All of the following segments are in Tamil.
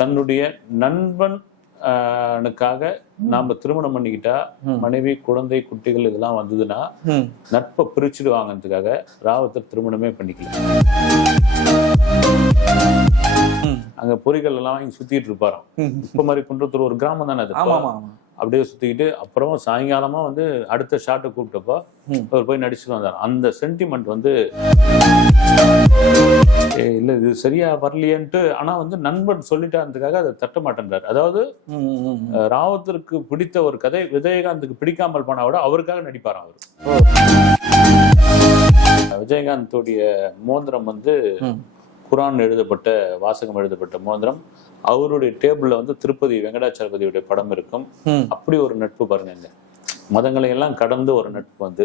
தன்னுடைய நண்பன் நாம திருமணம் பண்ணிக்கிட்டா மனைவி குழந்தை குட்டிகள் இதெல்லாம் வந்ததுன்னா நட்பை பிரிச்சுடுவாங்கிறதுக்காக ராவுத்தர் திருமணமே பண்ணிக்கல. அங்க பொறிகள் எல்லாம் இங்க சுத்திட்டு இருப்பாராம். இப்ப மாதிரி குன்றத்தூர் ஒரு கிராமம் தானே அது. அப்படியே சுத்திக்கிட்டு அப்புறம் சாயங்காலமா வந்து அடுத்த ஷாட்டை கூப்பிட்டப்போ அவர் போய் நடிச்சுட்டு வந்தார். அந்த சென்டிமெண்ட் வந்து இல்ல இது சரியா வரலையேன்ட்டு, ஆனா வந்து நண்பன் சொல்லிட்டான்றதுக்காக அதை தட்ட மாட்டேன்றார். அதாவது ராவுத்தருக்கு பிடித்த ஒரு கதை விஜயகாந்துக்கு பிடிக்காமல் போனா விட அவருக்காக நடிப்பாராம் அவர். விஜயகாந்தோடைய மோதிரம் வந்து குரான் எழுதப்பட்ட வாசகம் எழுதப்பட்ட மோதிரம். அவருடைய டேபிள்ல வந்து திருப்பதி வெங்கடாச்சலபதியுடைய படம் இருக்கும். அப்படி ஒரு நட்பு பாருங்க, மதங்களை எல்லாம் கடந்து ஒரு நட்பு வந்து.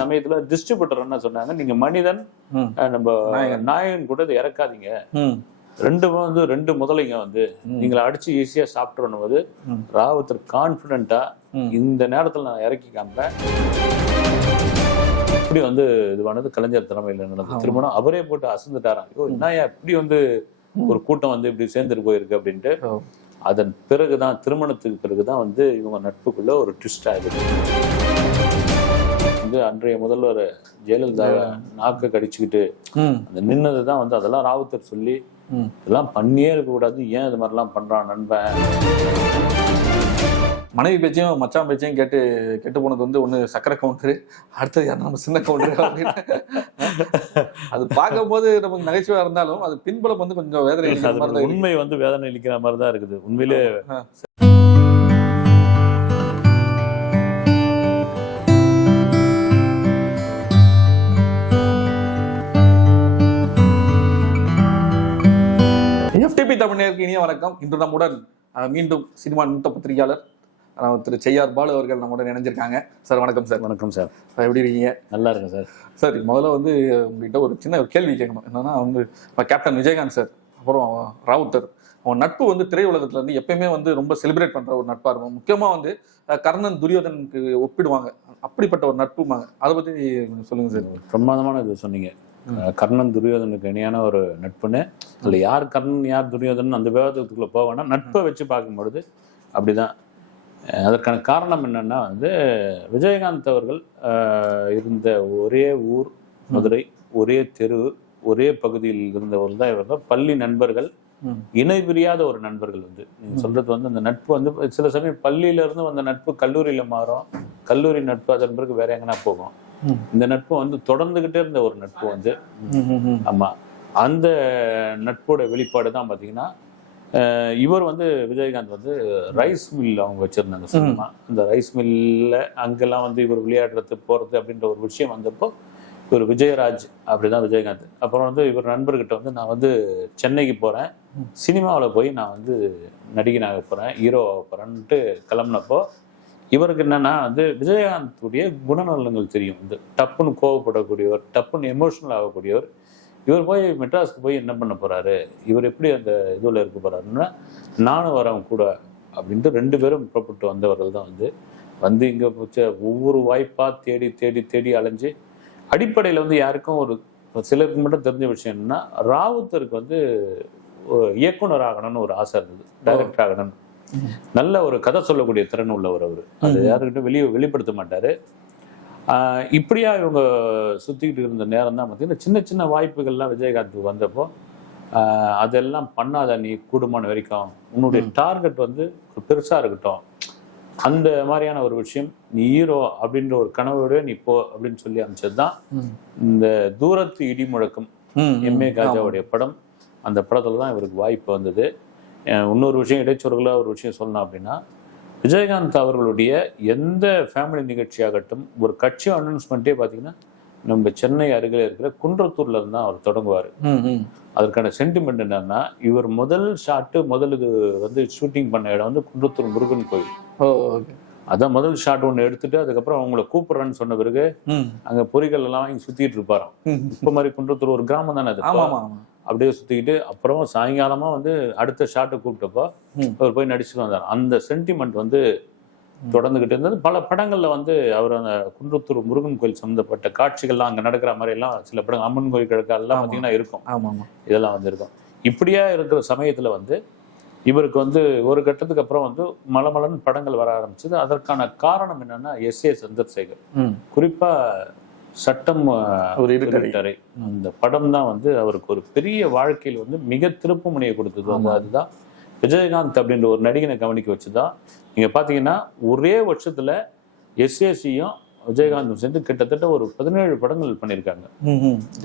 சமயத்துல டிஸ்ட்ரிபியூட்டர் என்ன சொன்னாங்க, நீங்க மனிதன் நம்ம நாயகன் கூட இதை இறக்காதீங்க, ரெண்டு முதலைங்க வந்து நீங்களை அடிச்சு ஈஸியா சாப்பிட்டுறணும் போது ராவுத்தர் கான்பிடண்டா இந்த நேரத்துல நான் இறக்கி காமிப்பேன். இப்படி வந்து இதுவானது கலைஞர் தலைமையில நடந்த திருமணம். அவரே போட்டு அசந்துட்டாராம். என்னையா இப்படி வந்து ஒரு கூட்டம் வந்து இப்படி சேர்ந்துட்டு போயிருக்கு அப்படின்ட்டு. அதன் பிறகுதான், திருமணத்துக்கு பிறகுதான் வந்து இவங்க நட்புக்குள்ள ஒரு ட்விஸ்ட் ஆகுது. வந்து அன்றைய முதல்வர் ஜெயலலிதா நாக்க கடிச்சுக்கிட்டு அந்த நின்னதுதான் வந்து அதெல்லாம் ராவுத்தர் சொல்லி இதெல்லாம் பண்ணியே இருக்க கூடாது, ஏன் இது மாதிரிலாம் பண்றான் நண்பன். மனைவி பேச்சையும் மச்சான் பேச்சையும் கெட்டு போனது வந்து ஒண்ணு சக்கரை கவுண்டரு, அடுத்தது யாரும் நம்ம சின்ன கவுண்டரு அப்படின்னு. அது பார்க்கும் போது நமக்கு நகைச்சுவையா இருந்தாலும் அது பின்புலம் வந்து கொஞ்சம் வேதனை, உண்மை வந்து வேதனை அளிக்கிற மாதிரி தான் இருக்குது உண்மையிலே. FTP தமிழ் நேயர்களுக்கு இனிய வணக்கம். இன்று நம்முடன் மீண்டும் சினிமா மூத்த பத்திரிகையாளர் திரு செய்யார் பாலு அவர்கள் நம்முடன் இணைஞ்சிருக்காங்க. சார் வணக்கம். சார் வணக்கம் சார். எப்படி இருக்கீங்க? நல்லா இருக்கேன் சார். சார் முதல்ல வந்து உங்ககிட்ட ஒரு சின்ன கேள்வி கேட்கணும். என்னன்னா வந்து கேப்டன் விஜயகாந்த் சார் அப்புறம் ராவுத்தர் அவன் நட்பு வந்து திரையுலகத்துல வந்து எப்பயுமே வந்து ரொம்ப செலிப்ரேட் பண்ற ஒரு நட்பா இருக்கும். முக்கியமா வந்து கர்ணன் துரியோதனுக்கு ஒப்பிடுவாங்க, அப்படிப்பட்ட ஒரு நட்புமாங்க. அதை பத்தி சொல்லுங்க சார். பிரமாதமான இது சொன்னீங்க. கர்ணன் துரியோதனுக்கு இணையான ஒரு நட்புன்னு. அதுல யார் கர்ணன் யார் துரியோதன் அந்த விவாதத்துக்குள்ள போவேன்னா நட்பை வச்சு பார்க்கும்பொழுது அப்படிதான். அதற்கான காரணம் என்னன்னா வந்து விஜயகாந்த் அவர்கள் இருந்த ஒரே ஊர் மதுரை, ஒரே தெரு, ஒரே பகுதியில் இருந்தவர்கள் தான் இவர்கள். பள்ளி நண்பர்கள், இணை பிரியாத ஒரு நண்பர்கள் வந்து. நீங்க சொல்றது வந்து அந்த நட்பு வந்து சில சமயம் பள்ளியில இருந்து வந்த நட்பு கல்லூரியில மாறும், கல்லூரி நட்பு அதன் பிறகு வேற எங்கன்னா போகும். இந்த நட்பு வந்து தொடர்ந்துகிட்டே இருந்த ஒரு நட்பு வந்து. ஆமா, அந்த நட்போட வெளிப்பாடு தான் பாத்தீங்கன்னா இவர் வந்து விஜயகாந்த் வந்து ரைஸ் மில் அவங்க வச்சிருந்தாங்க சினிமா. அந்த ரைஸ் மில்ல அங்கெல்லாம் வந்து இவர் விளையாடுறது போறது அப்படின்ற ஒரு விஷயம் வந்தப்போ இவர் விஜயராஜ் அப்படிதான் விஜயகாந்த். அப்புறம் வந்து இவர் நண்பர்கிட்ட வந்து நான் வந்து சென்னைக்கு போறேன், சினிமாவில் போய் நான் வந்து நடிகனாக போறேன், ஹீரோ ஆக போறேன்ட்டு கிளம்புனப்போ இவருக்கு என்னன்னா வந்து விஜயகாந்துடைய குணநலங்கள் தெரியும். வந்து டப்புன்னு கோவப்படக்கூடியவர், டப்புன்னு எமோஷனல் ஆகக்கூடியவர். இவர் போய் மெட்ராஸ்க்கு போய் என்ன பண்ண போறாரு, இவர் எப்படி அந்த இதுல இருக்க போறாருன்னா நானும் வரேன் கூட அப்படின்ட்டு ரெண்டு பேரும் புறப்பட்டு வந்தவர்கள் தான் வந்து இங்க ஒவ்வொரு வாய்ப்பா தேடி தேடி தேடி அலைஞ்சு அடிப்படையில வந்து யாருக்கும் ஒரு சிலருக்கு மட்டும் தெரிஞ்ச விஷயம் என்னன்னா ராவுத்தருக்கு வந்து இயக்குனர் ஆகணும்னு ஒரு ஆசை இருந்தது, டைரக்டர் ஆகணும்னு. நல்ல ஒரு கதை சொல்லக்கூடிய திறன் உள்ளவர் அவர். அது யாருக்கிட்ட வெளிப்படுத்த மாட்டாரு. இப்படியா இவங்க சுத்திக்கிட்டு இருந்த நேரம் தான் பார்த்தீங்கன்னா சின்ன சின்ன வாய்ப்புகள்லாம் விஜயகாந்த் வந்தப்போ அதெல்லாம் பண்ணாத, நீ கூடுமான வரைக்கும் உன்னுடைய டார்கெட் வந்து பெருசா இருக்கட்டும், அந்த மாதிரியான ஒரு விஷயம், நீ ஹீரோ அப்படின்ற ஒரு கனவோட நீ போ அப்படின்னு சொல்லி அமைச்சதுதான் இந்த தூரத்து இடி முழக்கம் எம்ஏ காஜாவுடைய படம். அந்த படத்துல தான் இவருக்கு வாய்ப்பு வந்தது. இன்னொரு விஷயம் இடைச்சொல்களா ஒரு விஷயம் சொல்லணும் அப்படின்னா, விஜயகாந்த் அவர்களுடைய எந்த ஃபேமிலி நிகழ்ச்சியாகட்டும் ஒரு கட்சி அனௌன்ஸ்மெண்ட்டே பார்த்தீங்கன்னா நம்ம சென்னை அருகில் இருக்கிற குன்றத்தூர்ல இருந்து தான் அவர் தொடங்குவார். அதற்கான சென்டிமெண்ட் என்னன்னா, இவர் முதல் ஷாட்டு இது வந்து ஷூட்டிங் பண்ண இடம் வந்து குன்றத்தூர் முருகன் கோயில். அதான் முதல் ஷாட் ஒன்று எடுத்துட்டு அதுக்கப்புறம் அவங்களை கூப்பிடுறேன்னு சொன்ன பிறகு அங்க பொறிகள் எல்லாம் இங்க சுத்திட்டு இருப்பாராம். இப்ப மாதிரி குன்றத்தூர் ஒரு கிராமம் தானே அது. அப்படியே சுத்திக்கிட்டு அப்புறம் சாயங்காலமா வந்து அடுத்த ஷாட்டை கூப்பிட்டப்போ அவர் போய் நடிச்சுட்டு வந்தார். அந்த சென்டிமெண்ட் வந்து தொடர்ந்துகிட்டு இருந்தது. பல படங்கள்ல வந்து அவர் அந்த குன்றத்தூர் முருகன் கோயில் சம்பந்தப்பட்ட காட்சிகள்லாம் அங்க நடக்கிற மாதிரி எல்லாம் சில படங்கள், அம்மன் கோயில் கிழக்காலாம் பாத்தீங்கன்னா இருக்கும், இதெல்லாம் வந்து இருக்கும். இப்படியா இருக்கிற சமயத்துல வந்து இவருக்கு வந்து ஒரு கட்டத்துக்கு அப்புறம் வந்து மலமலன் படங்கள் வர ஆரம்பிச்சது. அதற்கான காரணம் என்னன்னா எஸ்.ஏ. சந்திரசேகர், குறிப்பா சட்டம் ஒரு இருட்டறை, அந்த படம் தான் வந்து அவருக்கு ஒரு பெரிய வாழ்க்கையில் வந்து மிக திருப்பு முனையை கொடுத்தது. அதுதான் விஜயகாந்த் அப்படின்ற ஒரு நடிகனை கவனிக்க வச்சுதான். நீங்க பாத்தீங்கன்னா ஒரே வருஷத்துல எஸ்.ஏ.சியும் விஜயகாந்தும் சேர்ந்து கிட்டத்தட்ட ஒரு 17 படங்கள் பண்ணியிருக்காங்க.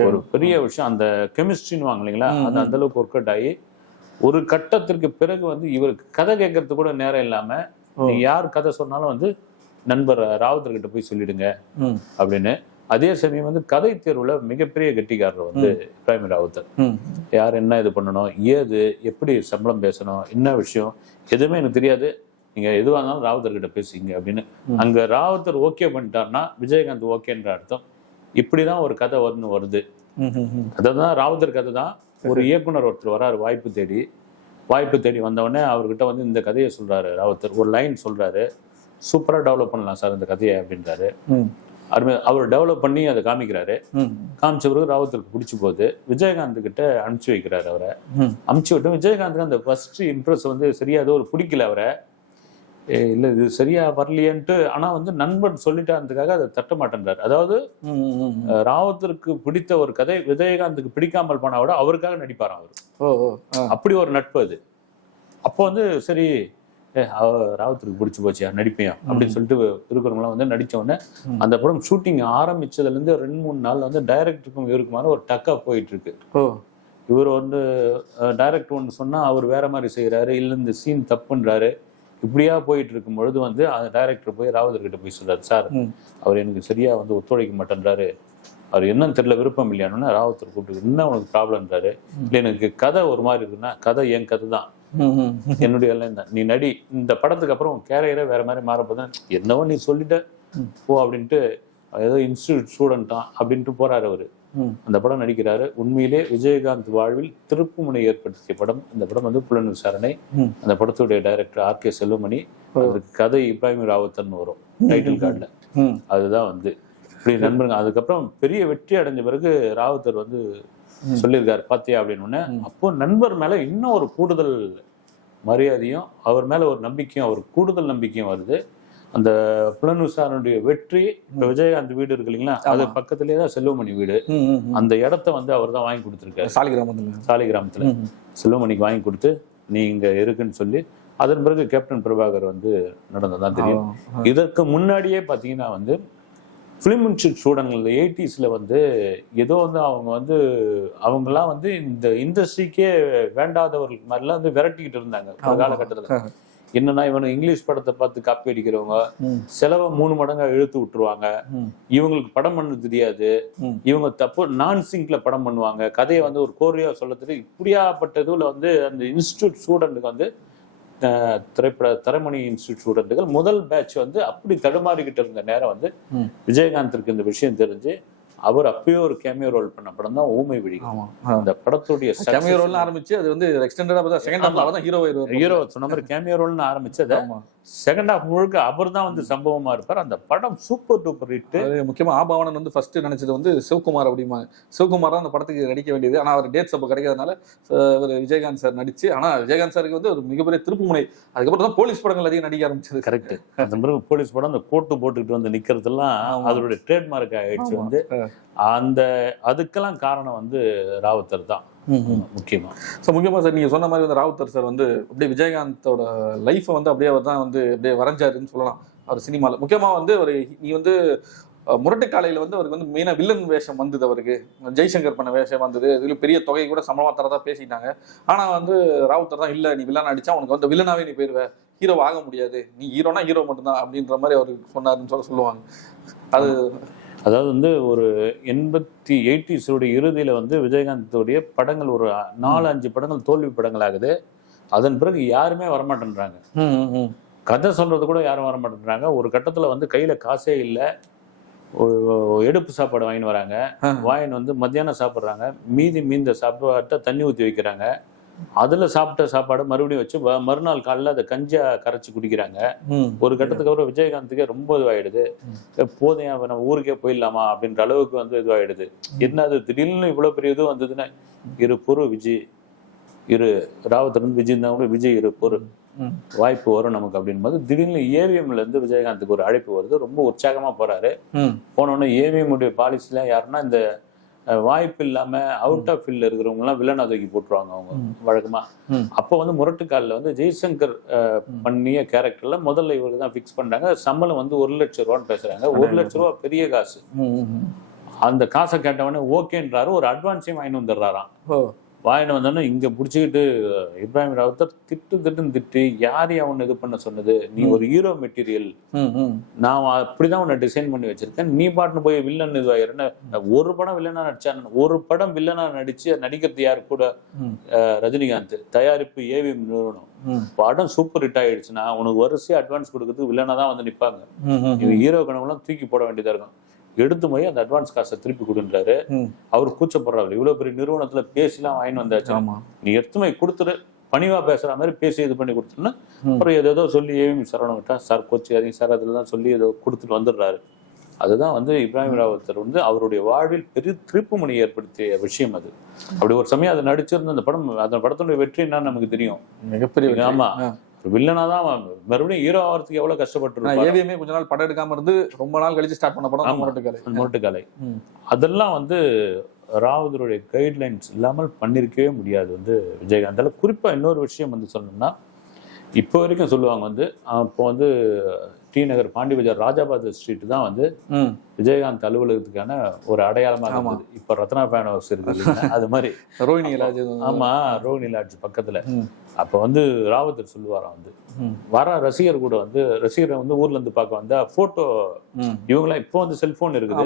ஒரு பெரிய விஷயம். அந்த கெமிஸ்ட்ரின்னு வாங்க இல்லைங்களா, அது அந்த அளவுக்கு ஒர்க் அவுட் ஆகி ஒரு கட்டத்திற்கு பிறகு வந்து இவருக்கு கதை கேட்கறது கூட நேரம் இல்லாம, நீங்க யார் கதை சொன்னாலும் வந்து நண்பர் ராவுத்தர் கிட்ட போய் சொல்லிடுங்க அப்படின்னு. அதே சமயம் வந்து கதை தேர்வுல மிகப்பெரிய கெட்டிக்காரர் வந்து இப்ராஹிம் ராவுத்தர். யார் என்ன இது பண்ணணும், ஏது எப்படி சம்பளம் பேசணும், என்ன விஷயம் எதுவுமே எனக்கு தெரியாது, நீங்க எதுவாக இருந்தாலும் ராவுத்தர் கிட்ட பேசிங்க அப்படின்னு. அங்க ராவுத்தர் ஓகே பண்ணிட்டாருன்னா விஜயகாந்த் ஓகேன்ற அர்த்தம். இப்படிதான் ஒரு கதை வருது. அதுதான் ராவுத்தர் கதை தான். ஒரு இயக்குனர் ஒருத்தர் வராரு வாய்ப்பு தேடி வந்தவொடனே அவர்கிட்ட வந்து இந்த கதையை சொல்றாரு ராவுத்தர். ஒரு லைன் சொல்றாரு, சூப்பரா டெவலப் பண்ணலாம் சார் இந்த கதையை அப்படின்றாரு. அவர் டெவலப் பண்ணி அதை காமிக்கிறாரு. காமிச்ச பிறகு ராவுத்தருக்கு பிடிச்சி போகுது. விஜயகாந்த் கிட்ட அனுப்பிச்சு வைக்கிறாரு. அவரை அனுப்பிச்சு விட்டு விஜயகாந்த் அந்த ஃபர்ஸ்ட் இம்ப்ரெஸ் வந்து சரியா ஏதோ ஒரு பிடிக்கல அவரை. இல்ல இது சரியா வரலையன்ட்டு. ஆனா வந்து நண்பன் சொல்லிட்டான்றதுக்காக அதை தட்ட மாட்டேன்றாரு. அதாவது ராவுத்தருக்கு பிடித்த ஒரு கதை விஜயகாந்துக்கு பிடிக்காமல் போனா விட அவருக்காக நடிப்பாராம் அவரு. அப்படி ஒரு நட்பு அது. அப்போ வந்து சரி ராவுத்தருக்கு பிடிச்சி போச்சியா நடிப்பையா அப்படின்னு சொல்லிட்டு இருக்கிறவங்களாம் வந்து நடிச்ச உடனே அந்த படம் ஷூட்டிங் ஆரம்பிச்சதுல இருந்து 2-3 நாள் வந்து டைரக்டருக்கும் இவருக்குமான ஒரு டக்கா போயிட்டு இருக்கு. இவர் வந்து டைரக்டர் ஒன்று சொன்னா அவர் வேற மாதிரி செய்யறாரு, இல்ல இந்த சீன் தப்புன்றாரு. இப்படியா போயிட்டு இருக்கும் பொழுது வந்து அந்த டைரக்டர் போய் ராவுத்தர் கிட்ட போய் சொல்றாரு, சார் அவர் எனக்கு சரியா வந்து ஒத்துழைக்க மாட்டேன்றாரு, அவர் என்னன்னு தெரியல, விருப்பம் இல்லையானு. ராவுத்தர் கூப்பிட்டு என்ன உனக்கு ப்ராப்ளம்ன்றாரு. இல்லை எனக்கு கதை ஒரு மாதிரி இருக்குன்னா, கதை என் கதை தான், என்னுடைய எல்லாம் தான், நீ நடி, இந்த படத்துக்கு அப்புறம் கேரியரே வேற மாதிரி மாறப்போதான், என்னவோ நீ சொல்லிட்ட போ அப்படின்ட்டு ஏதோ இன்ஸ்டியூட் ஸ்டூடெண்ட்டான் அப்படின்ட்டு போறாரு அவரு. அந்த படம் நடிக்கிறாரு. உண்மையிலே விஜயகாந்த் வாழ்வில் திருப்பு முனை ஏற்படுத்திய படம் இந்த படம் வந்து புலன் விசாரணை. அந்த படத்துடைய டைரக்டர் ஆர்.கே. செல்வமணி. அதுக்கு கதை இப்ராஹிம் ராவுத்தர்னு வரும் டைட்டில் கார்டுல. அதுதான் வந்து இப்படி நண்பருங்க. அதுக்கப்புறம் பெரிய வெற்றி அடைஞ்ச பிறகு ராவுத்தர் வந்து சொல்லியிருக்காரு பாத்தியா அப்படின்னு. அப்போ நண்பர் மேல இன்னும் ஒரு கூடுதல் மரியாதையும் அவர் மேல ஒரு நம்பிக்கையும், அவர் கூடுதல் நம்பிக்கையும் வருது. அந்த புலன் விசாரணையுடைய வெற்றி, இப்ப விஜயகாந்த் வீடு இருக்கு இல்லைங்களா, அது பக்கத்திலேயே தான் செல்வமணி வீடு. அந்த இடத்த வந்து அவர் தான் வாங்கி கொடுத்துருக்காரு. சாலிகிராமத்துல செல்வமணிக்கு வாங்கி கொடுத்து நீ இங்க இருக்குன்னு சொல்லி, அதன் பிறகு கேப்டன் பிரபாகர் வந்து நடந்ததான் தெரியும். இதற்கு முன்னாடியே பாத்தீங்கன்னா வந்து பிலிம் இன்ஸ்டியூட் ஸ்டூடெண்ட்கள் 80s வந்து ஏதோ வந்து அவங்கெல்லாம் வந்து இந்த இண்டஸ்ட்ரிக்கே வேண்டாதவர்களுக்கு மாதிரிலாம் வந்து விரட்டிக்கிட்டு இருந்தாங்க ஒரு காலகட்டத்துல. என்னன்னா இவனுக்கு இங்கிலீஷ் படத்தை பார்த்து காப்பி அடிக்கிறவங்க செலவை 3 மடங்கா இழுத்து விட்டுருவாங்க, இவங்களுக்கு படம் பண்ண தெரியாது, இவங்க தப்பு நான் சிங்க்ல படம் பண்ணுவாங்க, கதையை வந்து ஒரு கோரியா சொல்லத்துக்கு இப்படியாப்பட்ட இதுல வந்து அந்த இன்ஸ்டியூட் ஸ்டூடெண்ட்டுக்கு வந்து திரைமணி இன்ஸ்டியூட் ஸ்டூடெண்ட்டுகள் முதல் பேட்ச் வந்து அப்படி தடுமாறிக்கிட்டு இருந்த நேரம் வந்து விஜயகாந்திற்கு இந்த விஷயம் தெரிஞ்சு அவர் அப்பயே ஒரு கேமியோ ரோல் பண்ண படம் தான் ஊமை விழி. அந்த படத்துடைய கேமியோ ரோல் ஆரம்பிச்சு அது வந்து எக்ஸ்டெண்டடா பார்த்தா செகண்ட் ஹாஃப்ல தான் ஹீரோ சொன்ன மாதிரி கேமியோ ரோல்னு ஆரம்பிச்சது செகண்ட் ஹாஃப் முழுக்க அவர் தான் வந்து சம்பவமா இருப்பார். அந்த படம் சூப்பர் டூப்பர் ஹிட். முக்கியமா ஆபாவனன் வந்து ஃபர்ஸ்ட் நினைச்சது வந்து சிவகுமார் அப்படிமா. சிவகுமார் தான் அந்த படத்துக்கு நடிக்க வேண்டியது. ஆனா அவர் டேட்ஸ் அப்போ கிடைக்காதனால ஒரு விஜயகாந்த் சார் நடிச்சு, ஆனா விஜயகாந்த் சாருக்கு வந்து ஒரு மிகப்பெரிய திருப்புமுனை. அதுக்கப்புறம் தான் போலீஸ் படங்கள் அதிகம் நடிக்க ஆரம்பிச்சது. கரெக்ட். அந்த பிறகு போலீஸ் படம் அந்த கோட்டு போட்டுக்கிட்டு வந்து நிக்கிறதெல்லாம் அதோடைய ட்ரேட்மார்க் ஆயிடுச்சு வந்து. அந்த அதுக்கெல்லாம் காரணம் வந்து ராவுத்தர் தான் முக்கியமா. ஸோ முக்கியமாக சார் நீங்கள் சொன்ன மாதிரி வந்து ராவுத்தர் சார் வந்து அப்படியே விஜயகாந்தோட லைஃப்பை வந்து அப்படியே அவர் தான் வந்து அப்படியே வரைஞ்சாருன்னு சொல்லலாம். அவர் சினிமாவில் முக்கியமாக வந்து அவர் நீ வந்து முரட்டு காலையில் வந்து அவருக்கு வந்து மெயினாக வில்லன் வேஷம் வந்தது. அவருக்கு ஜெய்சங்கர் பண்ண வேஷம் வந்தது. இதில் பெரிய தொகை கூட சம்பளமாக தரதான் பேசிட்டாங்க. ஆனால் வந்து ராவுத்தர் தான் இல்லை, நீ வில்லன் அடித்தா உனக்கு வந்து வில்லனாவே நீ போயிடுவ, ஹீரோ ஆக முடியாது, நீ ஹீரோனா ஹீரோ மட்டும்தான் அப்படின்ற மாதிரி அவர் சொன்னாருன்னு சொல்லுவாங்க. அது அதாவது வந்து ஒரு 80s இறுதியில வந்து விஜயகாந்தோடைய படங்கள் ஒரு 4-5 படங்கள் தோல்வி படங்கள் ஆகுது. அதன் பிறகு யாருமே வரமாட்டேன்றாங்க, கதை சொல்றது கூட யாரும் வரமாட்டேன்றாங்க. ஒரு கட்டத்துல வந்து கையில காசே இல்லை, எடுப்பு சாப்பாடு வாங்கின்னு வராங்க, வாங்கின்னு வந்து மத்தியானம் சாப்பிட்றாங்க, மீந்த சாப்பாட்டை தண்ணி ஊற்றி வைக்கிறாங்க, அதுல சாப்பிட்ட சாப்பாடு மறுபடியும் வச்சு மறுநாள் காலைல அதை கஞ்சா கரைச்சி குடிக்கிறாங்க. ஒரு கட்டத்துக்கு அப்புறம் விஜயகாந்துக்கே ரொம்ப இதுவாயிடுது, போதையா நம்ம ஊருக்கே போயிடலாமா அப்படின்ற அளவுக்கு வந்து இதுவாயிடுது. என்ன அது திடீர்னு இவ்வளவு பெரிய இது வந்ததுன்னா இரு பொறு விஜய் ராவுத்தர் வந்து விஜய் தான் கூட விஜய் ஒரு வாய்ப்பு வரும் நமக்கு அப்படின் போது திடீர்னு ஏவிஎம்ல இருந்து விஜயகாந்துக்கு ஒரு அழைப்பு வருது. ரொம்ப உற்சாகமா போறாரு. போனோடனே ஏவிஎம் உடைய பாலிசில யாருன்னா இந்த வாய்ப்பு இல்லாம அவுட் ஆஃப் ஃபீல்ட்ல இருக்கிறவங்க எல்லாம் வில்லனா தூக்கி போட்டுருவாங்க அவங்க வழக்கமா. அப்போ வந்து முரட்டுக்காலில் வந்து ஜெய்சங்கர் பண்ணிய கேரக்டர்ல முதல்ல இவருக்கு தான் பிக்ஸ் பண்றாங்க. சம்பளம் வந்து 1 லட்சம் ரூபான்னு பேசுறாங்க. 1 லட்சம் ரூபா பெரிய காசு. அந்த காசை கேட்டவொடனே ஓகேன்றாரு. ஒரு அட்வான்ஸையும் வாங்கிட்டு வந்துடுறாராம். வாங்கிட்டு வந்தோன்னா இங்க பிடிச்சிக்கிட்டு இப்ராஹிம் ராவுத்தர் திட்டு யார் அவன் இது பண்ண சொன்னது, நீ ஒரு ஹீரோ மெட்டீரியல், நான் அப்படிதான் உன்னை டிசைன் பண்ணி வச்சிருக்கேன், நீ பாட்டுன்னு போய் வில்லன் இதுவாயிருன்னு. ஒரு படம் வில்லனா நடிச்சான். ஒரு படம் வில்லனா நடிச்சு நடிக்கிறது யாரு கூட, ரஜினிகாந்த். தயாரிப்பு ஏவிஎம் நிறுவனம். படம் சூப்பர் ஹிட் ஆயிடுச்சுன்னா உனக்கு வரிசையா அட்வான்ஸ் கொடுக்கறதுக்கு வில்லனா தான் வந்து நிப்பாங்க. இவங்க ஹீரோ கணவெல்லாம் தூக்கி போட வேண்டியதா இருக்கும். எடுத்து போய் அந்த அட்வான்ஸ் காசை திருப்பி கொடுன்றாரு. அவர் கூச்சப்படுறாரு. இவ்வளவு பெரிய நிறுவனத்துல பேசிலாம் வாங்கிட்டு வந்தாச்சு, நீ எடுத்து போய் கொடுத்துரு, பணிவா பேசுற மாதிரி பேசி இது பண்ணி கொடுத்துருன்னா அப்புறம் ஏதோ சொல்லி ஏவிஎம் சரவணன் விட்டா சார் கோச்சு அதிகம் சார் அதெல்லாம் சொல்லி ஏதோ கொடுத்துட்டு வந்துடுறாரு. அதுதான் வந்து இப்ராஹிம் ராவுத்தர் வந்து அவருடைய வாழ்வில் பெரிய திருப்புமுனை ஏற்படுத்திய விஷயம் அது. அப்படி ஒரு சமயம் அதை நடிச்சிருந்த அந்த படம், அந்த படத்துடைய வெற்றி என்னன்னு நமக்கு தெரியும், மிகப்பெரிய. ஆமா, வில்லனாதான் மறுபடியும் ஹீரோ ஆகிறதுக்கு எவ்வளவு கஷ்டப்பட்டு. ஏவிஎம்மே கொஞ்ச நாள் படம் எடுக்காம இருந்து ரொம்ப நாள் கழிச்சு ஸ்டார்ட் பண்ண படம் முரட்டுக்காலை. அதெல்லாம் வந்து ராவுத்தருடைய கைட்லைன்ஸ் இல்லாமல் பண்ணிருக்கவே முடியாது வந்து விஜயகாந்தால. குறிப்பா இன்னொரு விஷயம் வந்து சொல்லணும்னா, இப்போ வரைக்கும் சொல்லுவாங்க வந்து இப்போ வந்து டி நகர் பாண்டி பஜார் ராஜாபாத் ஸ்ட்ரீட் தான் வந்து விஜயகாந்த் அலுவலகத்துக்கான ஒரு அடையாளமா இருந்தது. இப்ப ரத்னா ஃபேன் ஹவுஸ் இருக்குது அது மாதிரி ரோஹிணி லாட்ஜ். ஆமா, ரோஹிணி லாட்ஜ் பக்கத்துல. அப்ப வந்து ராவுத்தர் சொல்லுவாராம் வந்து வர ரசிகர் கூட வந்து ரசிகரை வந்து ஊர்ல இருந்து பார்க்க வந்தா போட்டோ, இவங்களாம் இப்போ வந்து செல்போன் இருக்குது,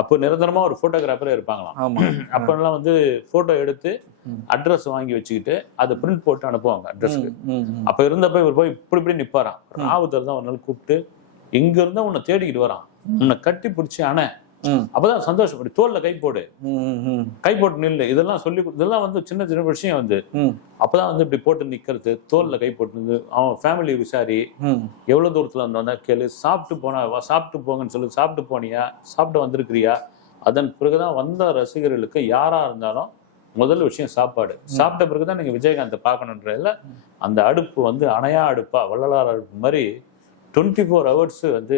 அப்போ நிரந்தரமா ஒரு போட்டோகிராஃபரே இருப்பாங்களாம். அப்ப எல்லாம் வந்து போட்டோ எடுத்து அட்ரஸ் வாங்கி வச்சுக்கிட்டு அதை பிரிண்ட் போட்டு அனுப்புவாங்க அட்ரஸ்க்கு. அப்ப இருந்தப்ப இவர் போய் இப்படி நிப்பாராம். ராவுத்தர் தான் ஒரு நாள் கூப்பிட்டு, எங்க இருந்தா உன்னை தேடிக்கிட்டு வரான், உன்னை கட்டி பிடிச்சி அணை, அப்பதான் சந்தோஷம், தோல்ல கை போட்டு நில்லு, இதெல்லாம் சொல்லி, இதெல்லாம் வந்து சின்ன சின்ன விஷயம் வந்து. அப்பதான் வந்து இப்படி போட்டு நிக்கிறது, தோல்ல கை போட்டு அவன் ஃபேமிலி விசாரி, எவ்வளவு தூரத்துல வந்தா கேளு, சாப்பிட்டு போங்கன்னு சொல்லி, சாப்பிட்டு போனியா, சாப்பிட்டு வந்திருக்கிறியா. அதன் பிறகுதான் வந்த ரசிகர்களுக்கு யாரா இருந்தாலும் முதல் விஷயம் சாப்பாடு. சாப்பிட்ட பிறகுதான் நீங்க விஜயகாந்தை பார்க்கணுன்றதுல அந்த அடுப்பு வந்து அணையா அடுப்பா, வள்ளலார் அடுப்பு மாதிரி 24 hours வந்து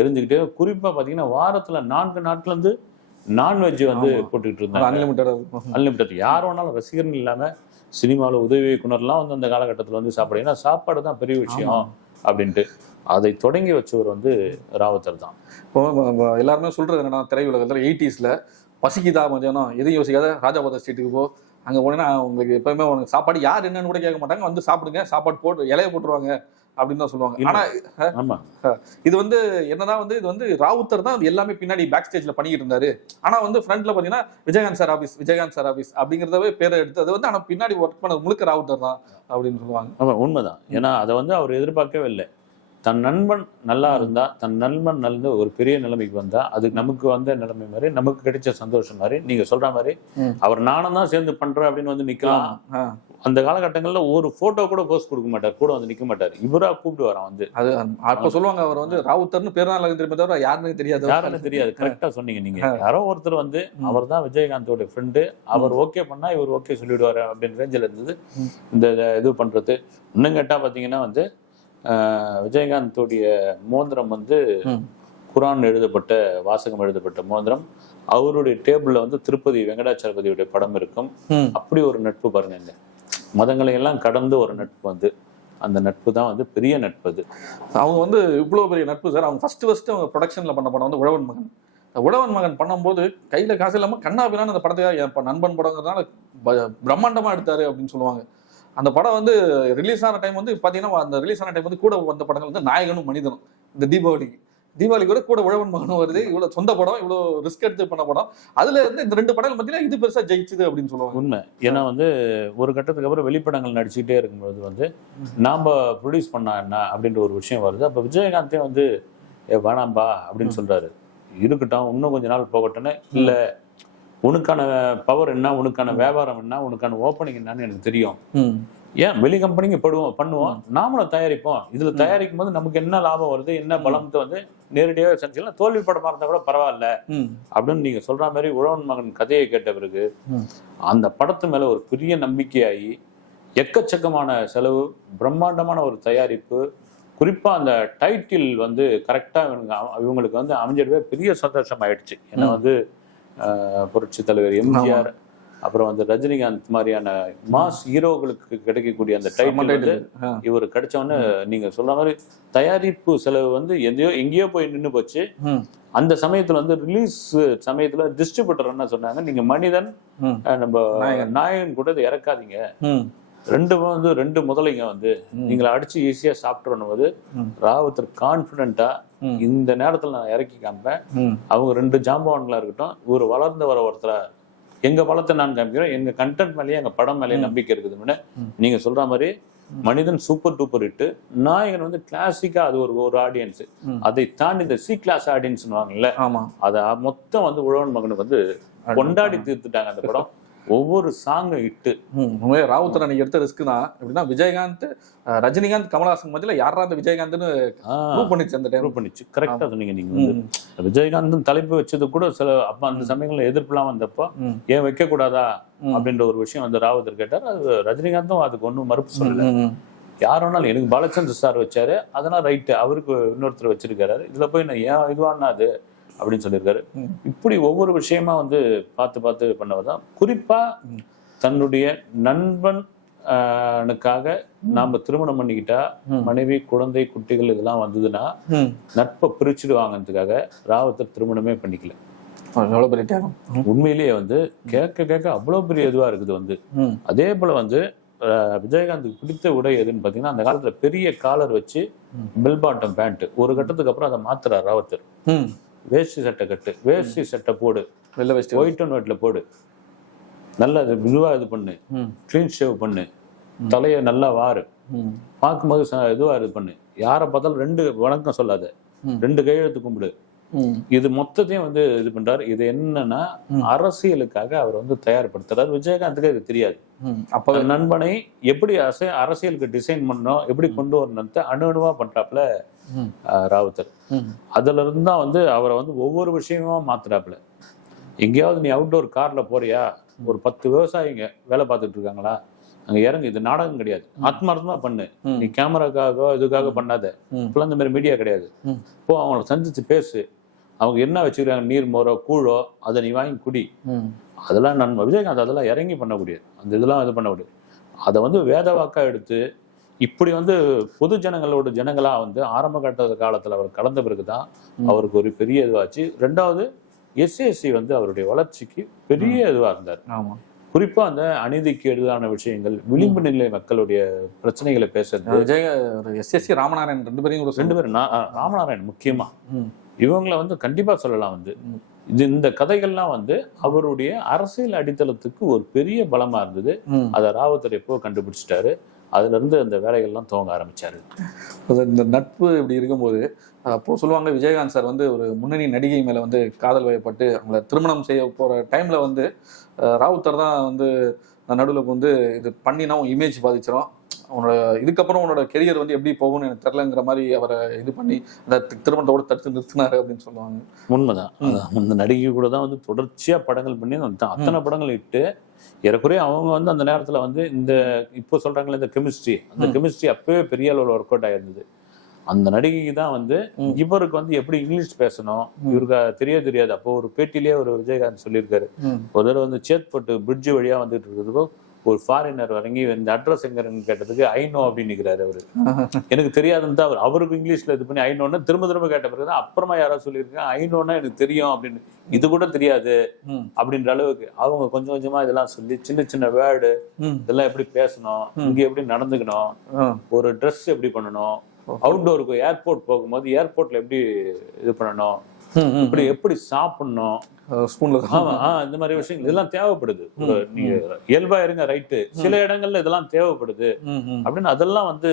எரிஞ்சுக்கிட்டே. குறிப்பா பாத்தீங்கன்னா வாரத்துல 4 நாட்கள் வந்து நான்வெஜ் வந்து போட்டுக்கிட்டு இருந்தாங்க. அன்லிமிட்டட். யார் வேணாலும் ரசிகர்கள் இல்லாம சினிமாவில் உதவி இயக்குனர்லாம் வந்து அந்த காலகட்டத்தில் வந்து சாப்பாடு, ஏன்னா சாப்பாடு தான் பெரிய விஷயம் அப்படின்ட்டு அதை தொடங்கி வச்சவர் வந்து ராவுத்தர் தான். இப்போ எல்லாருமே சொல்றது என்னன்னா, திரையுலகத்துல 80s பசிக்குதா மதியானம் எதையும் யோசிக்காத ராஜாபாத ஸ்ட்ரீட்டுக்கு போ, அங்க போனேன்னா உங்களுக்கு எப்பவுமே உனக்கு சாப்பாடு யார் என்னன்னு கூட கேட்க மாட்டாங்க, வந்து சாப்பிடுங்க, சாப்பாடு போட்டு இலைய போட்டுருவாங்க அப்படின்னு தான் சொல்லுவாங்க. ஆனா இது வந்து என்னதான் வந்து இது வந்து ராவுத்தர் தான் எல்லாமே பின்னாடி பேக் ஸ்டேஜ்ல பண்ணிட்டு இருந்தாரு. ஆனா வந்து ஃப்ரண்ட்ல பாத்தீங்கன்னா விஜயகாந்த் சார் ஆபீஸ் அப்படிங்கறதவே பேரை எடுத்து அது வந்து ஆனா பின்னாடி ஒர்க் பண்ணது முழுக்க ராவுத்தர் தான் அப்படின்னு சொல்லுவாங்க. ஆமா, உண்மைதான். ஏன்னா அதை வந்து அவர் எதிர்பார்க்கவே இல்லை. தன் நண்பன் நல்லா இருந்தா, தன் நண்பன் நல்ல ஒரு பெரிய நிலைமைக்கு வந்தா, அது நமக்கு வந்த நிலைமை மாதிரி, நமக்கு கிடைச்ச சந்தோஷம் மாதிரி, நீங்க சொல்ற மாதிரி அவர் நானும் தான் சேர்ந்து பண்றேன் அப்படின்னு வந்து நிக்கலாம். அந்த காலகட்டங்கள்ல ஒரு போட்டோ கூட போஸ்ட் கொடுக்க மாட்டார், கூட வந்து நிக்க மாட்டார், இவரா கூப்பிட்டு வரான் வந்து. அது அப்ப சொல்லுவாங்க அவர் வந்து ராவுத்தர்னு பேர் தான் திரும்ப தவிர யாருன்னு தெரியாது. கரெக்டா சொன்னீங்க நீங்க. யாரோ ஒருத்தர் வந்து அவர் தான் விஜயகாந்தோட ஃப்ரெண்டு, அவர் ஓகே பண்ணா இவர் ஓகே சொல்லிடுவாரு அப்படின்னு ரேஞ்சில் இருந்தது இந்த இது பண்றது. இன்னும் கேட்டா பாத்தீங்கன்னா வந்து விஜயகாந்தோடைய மோதிரம் வந்து குரான் எழுதப்பட்ட வாசகம் எழுதப்பட்ட மோதிரம். அவருடைய டேபிள்ல வந்து திருப்பதி வெங்கடாச்சலபதியுடைய படம் இருக்கும். அப்படி ஒரு நட்பு பாருங்க, மதங்களை எல்லாம் கடந்து ஒரு நட்பு வந்து, அந்த நட்பு தான் வந்து பெரிய நட்பு. அது அவங்க வந்து இவ்வளவு பெரிய நட்பு சார். அவங்க ஃபர்ஸ்ட் அவங்க ப்ரொடக்ஷன்ல பண்ண படம் வந்து உழவன் மகன் பண்ணும்போது கையில காசு இல்லாம கண்ணாபிரான அந்த படத்தை நண்பன் படங்கிறதுனால பிரம்மாண்டமா எடுத்தாரு அப்படின்னு சொல்லுவாங்க. அந்த படம் வந்து ரிலீஸ் ஆன டைம் வந்து பாத்தீங்கன்னா, அந்த ரிலீஸ் ஆன டைம் வந்து கூட வந்த படங்கள் வந்து நாயகனும் மனிதனும். இந்த தீபாவளிக்கு கூட உழவன் மகனும் வருது. இவ்வளவு சொந்த படம், இவ்வளவு ரிஸ்க் எடுத்து பண்ண படம். அதுல இருந்து இந்த 2 படங்கள் பார்த்தீங்கன்னா இது பெருசா ஜெயிச்சுது அப்படின்னு சொல்லுவாங்க. உண்மை. ஏன்னா வந்து ஒரு கட்டத்துக்கு அப்புறம் வெளிப்படங்கள் நடிச்சுக்கிட்டே இருக்கும்போது வந்து நாம ப்ரொடியூஸ் பண்ணா என்ன அப்படின்ற ஒரு விஷயம் வருது. அப்ப விஜயகாந்தே வந்து வேணாம்பா அப்படின்னு சொல்றாரு. இருக்கட்டும், இன்னும் கொஞ்ச நாள் போகட்டும்னு. இல்ல, உனக்கான பவர் என்ன, உனக்கான வியாபாரம் என்ன, உனக்கான ஓப்பனிங் என்னன்னு எனக்கு தெரியும். ஏன் வெளி கம்பெனிக்கு பண்ணுவோம், நாமளும் தயாரிப்போம். இதுல தயாரிக்கும் போது நமக்கு என்ன லாபம் வருது, என்ன பலத்தை வந்து நேரடியாக செஞ்சுக்கலாம். தோல்வி படமா இருந்தா கூட பரவாயில்ல அப்படின்னு நீங்க சொல்ற மாதிரி உழவன் மகன் கதையை கேட்ட பிறகு அந்த படத்து மேல ஒரு பெரிய நம்பிக்கையாகி எக்கச்சக்கமான செலவு, பிரம்மாண்டமான ஒரு தயாரிப்பு, குறிப்பா அந்த டைட்டில் வந்து கரெக்டா இவங்களுக்கு வந்து அமைஞ்சிடவே பெரிய சந்தோஷம் ஆயிடுச்சு. ஏன்னா வந்து புரட்சி தலைவர் எம்ஜிஆர், அப்புறம் வந்து ரஜினிகாந்த் மாதிரியான மாஸ் ஹீரோக்களுக்கு கிடைக்கக்கூடிய அந்த டைட்டில் வந்து இவர் கிடைச்சவொன்னு நீங்க சொல்ற மாதிரி தயாரிப்பு செலவு வந்து எங்கேயோ போய் நின்று போச்சு. அந்த சமயத்துல வந்து ரிலீஸ் சமயத்துல டிஸ்ட்ரிபியூட்டர் என்ன சொன்னாங்க, நீங்க மனிதன் நம்ம நாயகன் கூட இதை இறக்காதீங்க, ரெண்டு முதலைங்க வந்து நீங்களை அடிச்சு ஈஸியா சாப்பிட்டுறணும் போது ராவத்தர் கான்பிடண்டா இந்த நேரத்துல நான் இறக்கி காமிப்பேன், அவங்க 2 ஜாம்பவான்களா இருக்கட்டும், ஒரு வளர்ந்து வர ஒருத்தர எங்க பலத்தை நான் காமிக்கிறோம், எங்க கண்டென்ட் மேலேயே எங்க படம் மேலேயே நம்பிக்கை இருக்குதுன்னு நீங்க சொல்ற மாதிரி மனிதன் சூப்பர் டூப்பர் ஹிட், நாயகன் வந்து கிளாசிக்கா அது ஒரு ஆடியன்ஸ், அதை தாண்டி இந்த சி கிளாஸ் ஆடியன்ஸ் வாங்கல, அத மொத்தம் வந்து உழவன் மகனுக்கு வந்து கொண்டாடி தீர்த்துட்டாங்க அந்த படம். ஒவ்வொரு சாங்கும் ஹிட்டு. ராவுத்தர் அன்னைக்கு எடுத்த ரிஸ்க் தான். எப்படின்னா விஜயகாந்த், ரஜினிகாந்த், கமலஹாசன் மத்தியில யாரா அந்த விஜயகாந்த்னு ப்ரூவ் பண்ணிச்சு, அந்த டைம் ப்ரூவ் பண்ணிச்சு. கரெக்டா சொன்னீங்க நீங்க. வந்து விஜயகாந்த் தலைப்பு வச்சது கூட சில அப்ப அந்த சமயங்கள்ல எதிர்ப்புலாம் வந்தப்போ ஏன் வைக்க கூடாதா அப்படின்ற ஒரு விஷயம் வந்து ராவுத்தர் கேட்டார். அது ரஜினிகாந்தும் அதுக்கு ஒன்றும் மறுப்பு சொல்லல. யார் வேணாலும், எனக்கு பாலச்சந்திர சார் வச்சாரு அதெல்லாம் ரைட்டு, அவருக்கு இன்னொருத்தர் வச்சிருக்காரு, இதுல போய் நான் ஏன் இதுவானா அது அப்படின்னு சொல்லியிருக்காரு. இப்படி ஒவ்வொரு விஷயமா வந்து பார்த்து பார்த்து பண்ணவதான். குறிப்பா தன்னுடைய நண்பனுக்காக நாம திருமணம் பண்ணிக்கிட்டா மனைவி, குழந்தை, குட்டிகள் இதெல்லாம் வந்ததுன்னா நட்பை பிரிச்சுடுவாங்கிறதுக்காக ராவத்தர் திருமணமே பண்ணிக்கல. உண்மையிலேயே வந்து கேட்க அவ்வளவு பெரிய இதுவா இருக்குது வந்து. அதே போல வந்து விஜயகாந்துக்கு பிடித்த உடை எதுன்னு பாத்தீங்கன்னா, அந்த காலத்துல பெரிய காலர் வச்சு பெல் பாட்டம் பேண்ட், ஒரு கட்டத்துக்கு அப்புறம் அதை மாத்துறாரு ராவத்தர். வேஷ்டி சட்டை கட்டு, வேஷ்டி சட்டை போடு, ஒயிட் அண்ட் ஒயிட்ல போடு, நல்லா இதுவா இது பண்ணு, கிளீன் ஷேவ் பண்ணு, தலைய நல்லா வாரு, பார்க்கும்போது இதுவா இது பண்ணு, யாரை பார்த்தாலும் 2 வணக்கம் சொல்லாத, 2 கையெழுத்து கும்பிடு. இது மொத்தத்தையும் வந்து இது பண்றாரு. இது என்னன்னா அரசியலுக்காக அவர் வந்து தயார்படுத்துறாரு. விஜயகாந்துக்கு இது தெரியாது. அப்ப நண்பனை எப்படி அரசியலுக்கு டிசைன் பண்ணணும், எப்படி கொண்டு வரணும் அணுவா பண்றாப்புல ராவுத்தர். அதுல இருந்தா வந்து அவரை வந்து ஒவ்வொரு விஷயமா மாத்துறாப்புல. எங்கேயாவது நீ அவுட்டோர் கார்ல போறியா, ஒரு 10 விவசாயிங்க வேலை பார்த்துட்டு இருக்காங்களா, அங்க இறங்கு, இது நாடகம் கிடையாது, ஆத்மார்த்தமா பண்ணு, நீ கேமராக்காக இதுக்காக பண்ணாத, இப்பெல்லாம் இந்த மாதிரி மீடியா கிடையாது, போ அவங்களை சந்திச்சு பேசு, அவங்க என்ன வச்சுக்கிறாங்க, நீர் மோரோ கூழோ அதை நீ வாங்கி குடி. அதெல்லாம் நான் விஜயகாந்த் அதெல்லாம் இறங்கி பண்ணக்கூடியது, அந்த இதெல்லாம் இது பண்ணக்கூடியது. அதை வந்து வேத வாக்கா எடுத்து இப்படி வந்து பொது ஜனங்களா வந்து ஆரம்ப கட்ட காலத்துல அவர் கலந்த பிறகுதான் அவருக்கு ஒரு பெரிய இதுவாச்சு. 2வது எஸ்எஸ்சி வந்து அவருடைய வளர்ச்சிக்கு பெரிய இதுவா இருந்தார். குறிப்பா அந்த அநீதிக்கு எதிரான விஷயங்கள், விளிம்பு நிலை மக்களுடைய பிரச்சனைகளை பேசுறது. எஸ்எஸ்சி ராமநாராயணன் 2 பேரும் ராமநாராயணன் முக்கியமா இவங்களை வந்து கண்டிப்பா சொல்லலாம். வந்து இந்த கதைகள்லாம் வந்து அவருடைய அரசியல் அடித்தளத்துக்கு ஒரு பெரிய பலமா இருந்தது. அதை ராவத்தர் எப்போ கண்டுபிடிச்சிட்டாரு. அதுல இருந்து அந்த வேலைகள்லாம் துவங்க ஆரம்பிச்சாரு. இந்த நட்பு இப்படி இருக்கும்போது அப்போ சொல்லுவாங்க, விஜயகாந்த் சார் வந்து ஒரு முன்னணி நடிகை மேல வந்து காதல் வயப்பட்டு அவங்கள திருமணம் செய்ய போற டைம்ல வந்து ராவுத்தர் தான் வந்து நடுவில் வந்து இது பண்ணினா உன் இமேஜ் பாதிச்சிடும், உன்னோட இதுக்கப்புறம் உன்னோட கெரியர் வந்து எப்படி போகும்னு எனக்கு தெரியலங்கிற மாதிரி அவரை இது பண்ணி அந்த திருமணத்தோட தடுத்து நிறுத்தினாரு அப்படின்னு சொல்லுவாங்க. உண்மைதான். அந்த நடிகை கூட தான் வந்து தொடர்ச்சியா படங்கள் பண்ணி அத்தனை படங்கள் இட்டு ஏறக்குறைய அவங்க வந்து அந்த நேரத்துல வந்து இந்த இப்போ சொல்றாங்களே இந்த கெமிஸ்ட்ரி, அந்த கெமிஸ்ட்ரி அப்பவே பெரிய அளவில் ஒர்க் அவுட் ஆயிருந்தது. அந்த நடிகைக்கு தான் வந்து இவருக்கு வந்து எப்படி இங்கிலீஷ் பேசணும் இவருக்கு தெரியாது. அப்போ ஒரு பேட்டிலேயே ஒரு விஜயகாந்த் சொல்லியிருக்காரு, ஒரு தடவை வந்து சேத்பட்டு பிரிட்ஜ் வழியா வந்துட்டு இருக்கிறதுக்கோ ஒரு ஃபாரினர் இறங்கி இந்த அட்ரஸ் எங்கன்னு கேட்டதுக்கு ஐநோ அப்படின்னு நிற்கிறாரு. அவரு எனக்கு தெரியாதுன்னு தான் அவருக்கு இங்கிலீஷ்ல இது பண்ணி ஐநோன்னு திரும்ப கேட்ட பிறகுதான் அப்புறமா யாராவது சொல்லியிருக்கேன் ஐநோன்னா எனக்கு தெரியும் அப்படின்னு, இது கூட தெரியாது அப்படின்ற அளவுக்கு அவங்க கொஞ்சம் கொஞ்சமா இதெல்லாம் சொல்லி சின்ன சின்ன வேர்டு இதெல்லாம் எப்படி பேசணும், இங்க எப்படி நடந்துக்கணும், ஒரு ட்ரெஸ் எப்படி பண்ணணும், அவுட்டோருக்கு ஏர்போர்ட் போகும்போது ஏர்போர்ட்ல எப்படி இது பண்ணணும், இப்படி எப்படி சாப்பிடணும், இந்த மாதிரி விஷயங்கள் இதெல்லாம் தேவைப்படுது. நீங்க இயல்பா இருங்க ரைட்டு, சில இடங்கள்ல இதெல்லாம் தேவைப்படுது அப்படின்னு அதெல்லாம் வந்து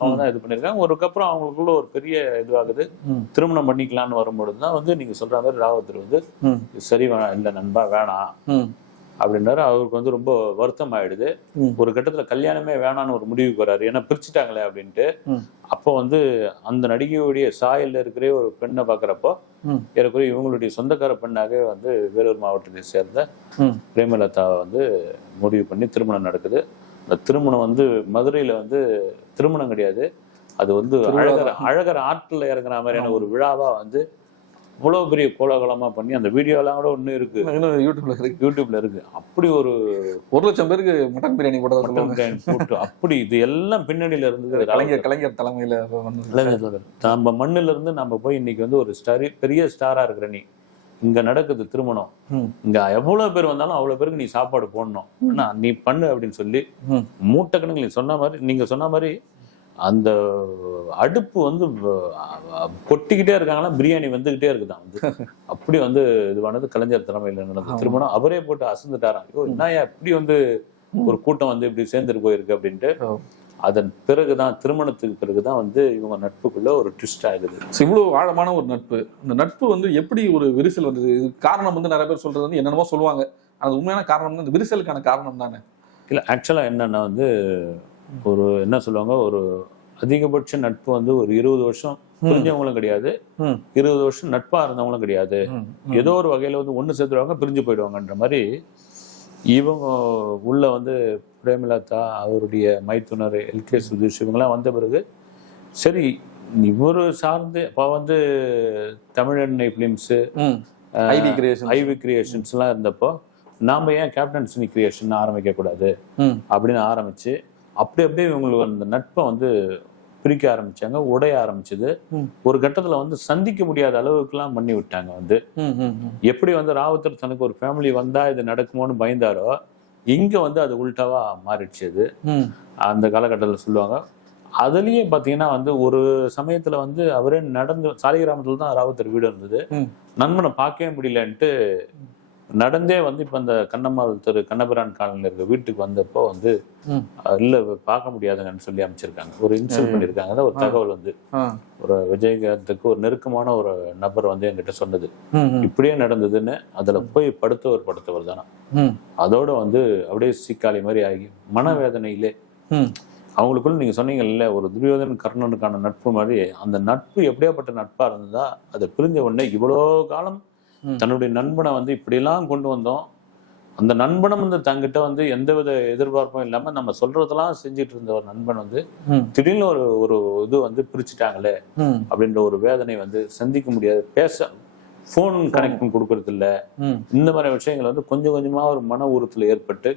அவங்க தான் இது பண்ணிருக்காங்க. ஒருக்கப்புறம் அவங்களுக்குள்ள ஒரு பெரிய இதுவாகுது, திருமணம் பண்ணிக்கலாம்னு வரும்பொழுதுதான் வந்து நீங்க சொல்ற மாதிரி ராவத்தர் வந்து சரி வேணாம், இல்ல நண்பா வேணாம் அப்படின்றாரு. அவருக்கு வந்து ரொம்ப வருத்தம் ஆயிடுது. ஒரு கட்டத்துல கல்யாணமே வேணான்னு ஒரு முடிவுக்கு வர்றாரு, ஏன்னா பிரிச்சுட்டாங்களே அப்படின்ட்டு. அப்போ வந்து அந்த நடிகையுடைய சாயல்ல இருக்கிற ஒரு பெண்ணை பாக்குறப்போ ஏறக்குறைய இவங்களுடைய சொந்தக்கார பெண்ணாக வந்து வேலூர் மாவட்டத்தை சேர்ந்த பிரேமலதாவை வந்து முடிவு பண்ணி திருமணம் நடக்குது. இந்த திருமணம் வந்து மதுரையில வந்து திருமணம் கிடையாது, அது வந்து அழகர் ஆற்றுல இறங்குற மாதிரியான ஒரு விழாவா வந்து இவ்வளவு பெரிய கோலாகலமா பண்ணி அந்த வீடியோலாம் கூட ஒண்ணு இருக்கு, யூடியூப்ல இருக்கு. அப்படி ஒரு 1,00,000 பேருக்கு மட்டன் பிரியாணி போட்டு அப்படி இது எல்லாம் பின்னணியில இருந்து கலைஞர் தலைமையில நம்ம மண்ணுல இருந்து நம்ம போய் இன்னைக்கு வந்து ஒரு பெரிய ஸ்டாரா இருக்கிற நீ இங்க நடக்குது திருமணம், இங்க எவ்வளவு பேர் வந்தாலும் அவ்வளவு பேருக்கு நீ சாப்பாடு போடணும், ஆனா நீ பண்ணு அப்படின்னு சொல்லி மூட்டை கணக்கு நீங்க சொன்ன மாதிரி அந்த அடுப்பு வந்து கொட்டிக்கிட்டே இருக்காங்கன்னா பிரியாணி வந்துகிட்டே இருக்குதான் வந்து. அப்படி வந்து இதுவானது கலைஞர் தலைமையில நடந்த திருமணம். அவரே போட்டு அசந்துட்டாராம், ஐயோ என்னையா இப்படி வந்து ஒரு கூட்டம் வந்து இப்படி சேர்ந்துட்டு போயிருக்கு அப்படின்ட்டு. அதன் பிறகுதான் திருமணத்துக்கு பிறகுதான் வந்து இவங்க நட்புக்குள்ள ஒரு ட்விஸ்ட் ஆகுது. இவ்வளவு ஆழமான ஒரு நட்பு, இந்த நட்பு வந்து எப்படி ஒரு விரிசல் வந்தது? இது காரணம் வந்து நிறைய பேர் சொல்றது வந்து என்னென்னமோ சொல்லுவாங்க, அது உண்மையான காரணம் வந்து இந்த விரிசலுக்கான காரணம் தானே? இல்ல ஆக்சுவலா என்னன்னா வந்து ஒரு என்ன சொல்லுவாங்க, ஒரு அதிகபட்ச நட்பு வந்து ஒரு 20 வருஷம் பிரிஞ்சவங்களும் கிடையாது, 20 வருஷம் நட்பா இருந்தவங்களும் கிடையாது. ஏதோ ஒரு வகையில வந்து ஒண்ணு சேர்த்துருவாங்க, பிரிஞ்சு போயிடுவாங்கன்ற மாதிரி. இவங்க உள்ள வந்து பிரேமலதா, அவருடைய மைத்துனர் எல்கே சுதீஷ் இவங்கெல்லாம் வந்த பிறகு சரி இவரு சார்ந்து அப்ப வந்து தமிழெண்ணெய் பிலிம்ஸ், ஐவி கிரியேஷன்ஸ் எல்லாம் இருந்தப்போ நாம ஏன் கேப்டன் சினி கிரியேஷன் ஆரம்பிக்க கூடாது அப்படின்னு ஆரம்பிச்சு அப்படியே இவங்களுக்கு அந்த நட்பை வந்து பிரிக்க ஆரம்பிச்சாங்க, உடைய ஆரம்பிச்சது. ஒரு கட்டத்துல வந்து சந்திக்க முடியாத அளவுக்கு எல்லாம் பண்ணி விட்டாங்க. வந்து எப்படி வந்து ராவுத்தர் தனக்கு ஒரு ஃபேமிலி வந்தா இது நடக்குமோன்னு பயந்தாரோ, இங்க வந்து அது உள்டாவா மாறிடுச்சு. அது அந்த காலகட்டத்தில் சொல்லுவாங்க. அதுலயே பாத்தீங்கன்னா வந்து ஒரு சமயத்துல வந்து அவரே நடந்து சாலிகிராமத்துல தான் ராவுத்தர் வீடு இருந்தது, நண்பனை பார்க்கவே முடியலன்ட்டு நடந்தே வந்து இப்ப அந்த திரு கண்ணபிரான் காலனில இருக்க வீட்டுக்கு வந்தப்போ வந்து இல்ல பார்க்க முடியாதுங்கன்னு சொல்லி அமைச்சிருக்காங்க, ஒரு இன்சல்ட் பண்ணிருக்காங்க. ஒரு தகவல் வந்து ஒரு விஜயகாந்துக்கு ஒரு நெருக்கமான ஒரு நபர் வந்து என்கிட்ட சொன்னது, இப்படியே நடந்ததுன்னு. அதுல போய் படுத்தவர் தானே. அதோட வந்து அப்படியே சீக்காளி மாதிரி ஆகி மனவேதனையிலே அவங்களுக்குள்ள நீங்க சொன்னீங்கல்ல ஒரு துரியோதன் கர்ணனுக்கான நட்பு மாதிரி, அந்த நட்பு எப்படியாப்பட்ட நட்பா இருந்ததா அதை பிரிஞ்ச உடனே இவ்வளோ காலம் தன்னுடைய நண்பனை வந்து இப்படியெல்லாம் கொண்டு வந்தோம், அந்த நண்பனும் வந்து தங்கிட்ட வந்து எந்தவித எதிர்பார்ப்பும் இல்லாம நம்ம சொல்றதெல்லாம் செஞ்சுட்டு இருந்த ஒரு நண்பன் வந்து திடீர்னு ஒரு இது வந்து பிரிச்சுட்டாங்களே அப்படின்ற ஒரு வேதனை வந்து சந்திக்க முடியாது. போன் கனெக்ஷன் கொடுக்கறது இல்ல, இந்த மாதிரி விஷயங்கள் வந்து கொஞ்சம் கொஞ்சமா ஒரு மன உறுத்தல் ஏற்பட்டு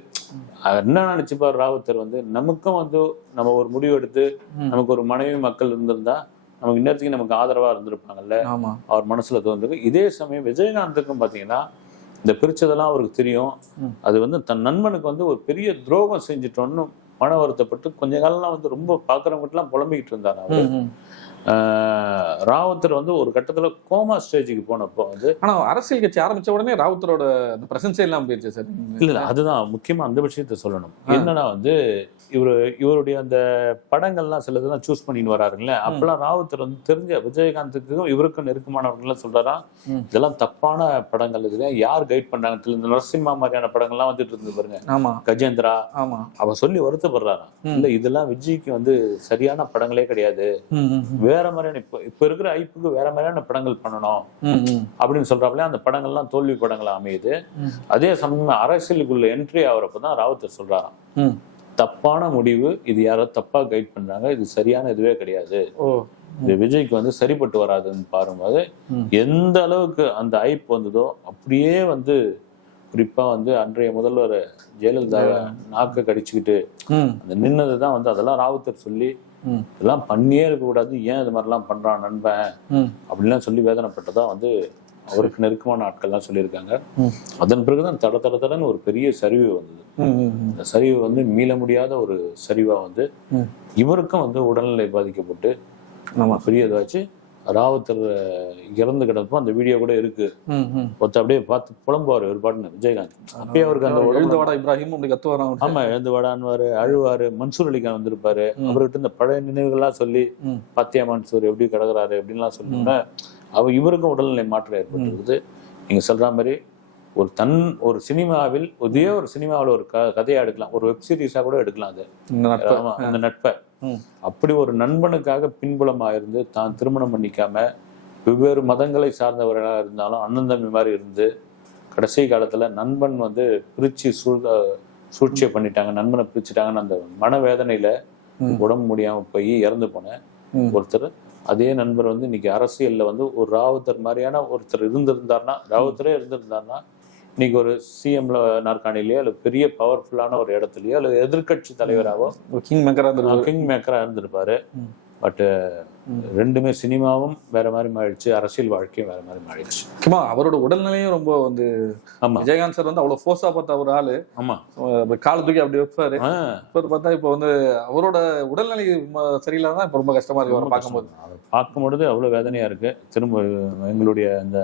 என்ன நினைச்சுப்பார் ராவுத்தர் வந்து நமக்கும் வந்து நம்ம ஒரு முடிவு எடுத்து நமக்கு ஒரு மனைவி மக்கள் இருந்திருந்தா நமக்கு இன்னத்துக்கு நமக்கு ஆதரவா இருந்திருப்பாங்கல்ல, அவர் மனசுல தோன்றுது. இதே சமயம் விஜயகாந்துக்கும் பாத்தீங்கன்னா இந்த பிரிச்சதெல்லாம் அவருக்கு தெரியும். அது வந்து தன் நண்பனுக்கு வந்து ஒரு பெரிய துரோகம் செஞ்சுட்டோன்னு மன வருத்தப்பட்டு கொஞ்ச காலம்லாம் வந்து ரொம்ப பாக்குறவங்கிட்ட எல்லாம் புலம்பிக்கிட்டு இருந்தார் அவரு. ராவுத்தர் வந்து ஒரு கட்டத்துல கோமா ஸ்டேஜுக்கு போனப்போ வந்து, ஆனா அரசியல் கட்சி ஆரம்பிச்ச உடனே ராவுத்தரோட அந்த பிரசன்ஸே எல்லாம் போயிடுச்சு சார். இல்ல அதுதான் முக்கியமா அந்த விஷயத்த சொல்லணும். என்னன்னா வந்து இவருடைய அந்த படங்கள்லாம் சிலதெல்லாம் சூஸ் பண்ணிட்டு வராருங்களே, அப்பெல்லாம் ராவுத்தர் வந்து தெரிஞ்ச விஜயகாந்துக்கும் இவருக்கும் நெருக்கமானவர்கள் சொல்றாராம், இதெல்லாம் தப்பான படங்கள், இதுல யார் கைட் பண்றாங்க, இந்த நரசிம்மா மாதிரியான படங்கள்லாம் வந்துட்டு இருந்து பாருங்க, கஜேந்திரா, அவ சொல்லி வருத்தப்படுறாராம். இல்ல இதெல்லாம் விஜய்க்கு வந்து சரியான படங்களே கிடையாது, வேற மாதிரியான இப்ப இருக்கிற ஐப்புக்கு வேற மாதிரியான படங்கள் பண்ணணும் அப்படின்னு சொல்றாங்களே. அந்த படங்கள்லாம் தோல்வி படங்களா அமையுது. அதே சமயம் அரசியலுக்குள்ள என்ட்ரி ஆகிறப்பதான் ராவுத்தர் சொல்றாராம், தப்பான முடிவு, இது யாரோ தப்பா கைட் பண்றாங்க, இது சரியான இதுவே கிடையாது, இது விஜய்க்கு வந்து சரிப்பட்டு வராதுன்னு பாரும்போது எந்த அளவுக்கு அந்த ஐப் வந்ததோ அப்படியே வந்து குறிப்பா வந்து அன்றைய முதல்வர் ஜெயலலிதா நாக்க கடிச்சுக்கிட்டு அந்த நின்னதுதான் வந்து அதெல்லாம் ராவுத்தர் சொல்லி இதெல்லாம் பண்ணியே இருக்க கூடாது, ஏன் இது மாதிரிலாம் பண்றான் நண்பன் அப்படின்லாம் சொல்லி வேதனைப்பட்டதா வந்து அவருக்கு நெருக்கமான ஆட்கள்லாம் சொல்லியிருக்காங்க. அதன் பிறகுதான் தடன்னு ஒரு பெரிய சரிவு வந்தது. இந்த சரிவு வந்து மீள முடியாத ஒரு சரிவா வந்து இவருக்கும் வந்து உடல்நிலை பாதிக்கப்பட்டு பெரிய இதாச்சு. ராவுத்தர் இறந்து கிடப்போ அந்த வீடியோ கூட இருக்கு, அப்படியே பார்த்து புலம்புவாரு ஒரு பாட்டுன்னு விஜயகாந்த். அப்பயே அவருக்கு அந்த எழுந்துவாடா இப்ராஹிம் அப்படி கத்துவாராம். ஆமா எழுந்துவாடான்னு அழுவாரு. மன்சூர் அலிகான் வந்திருப்பாரு, அவர்கிட்ட இந்த பழைய நினைவுகள்லாம் சொல்லி பாத்தியா மன்சூர் எப்படி கிடக்குறாரு அப்படின்லாம் சொல்லுவாங்க. இவருக்கும் உடல்நிலை மாற்றம் ஏற்பட்டிருக்குது. நீங்க சொல்ற மாதிரி ஒரு சினிமாவில் ஒரு சினிமாவில் ஒரு கதையா எடுக்கலாம், ஒரு வெப் சீரிஸா கூட எடுக்கலாம். அது அந்த நட்பை அப்படி ஒரு நண்பனுக்காக பின்புலமா இருந்து தான் திருமணம் பண்ணிக்காம வெவ்வேறு மதங்களை சார்ந்தவர்களாக இருந்தாலும் அண்ணன் தம்பி மாதிரி இருந்து கடைசி காலத்துல நண்பன் வந்து பிரிச்சு சூழ்ச்சியை பண்ணிட்டாங்க, நண்பனை பிரிச்சுட்டாங்கன்னு அந்த மனவேதனையில உடம்பு முடியாம போய் இறந்து போன ஒருத்தர். அதே நண்பர் வந்து இன்னைக்கு அரசியல்ல வந்து ஒரு ராவுத்தர் மாதிரியான ஒருத்தர் ராவுத்தரே இருந்திருந்தாருன்னா இன்னைக்கு ஒரு சிஎம்ல நாற்காணிலையோ அல்ல பெரிய பவர்ஃபுல்லான ஒரு இடத்துலயோ அல்ல எதிர்கட்சி தலைவராகவோ கிங் மேக்கரா இருந்திருப்பாரு. பட் ரெண்டுமே சினிமாவும் வேற மாதிரி மாறிடுச்சு, அரசியல் வாழ்க்கையும் வேற மாதிரி மாறிடுச்சு. முக்கியமா அவரோட உடல்நிலையும் ரொம்ப வந்து விஜயகாந்த் சார் வந்து அவ்வளவு ஃபோர்ஸா பார்த்த ஒரு ஆளு. ஆமா, கால தூக்கி அப்படி வைப்பாரு. இப்ப பார்த்தா இப்ப வந்து அவரோட உடல்நிலை சரியில்லாதான் இப்ப ரொம்ப கஷ்டமா இருக்கு அவரை பார்க்கும்பொழுது அவ்வளவு வேதனையா இருக்கு. திரும்ப எங்களுடைய அந்த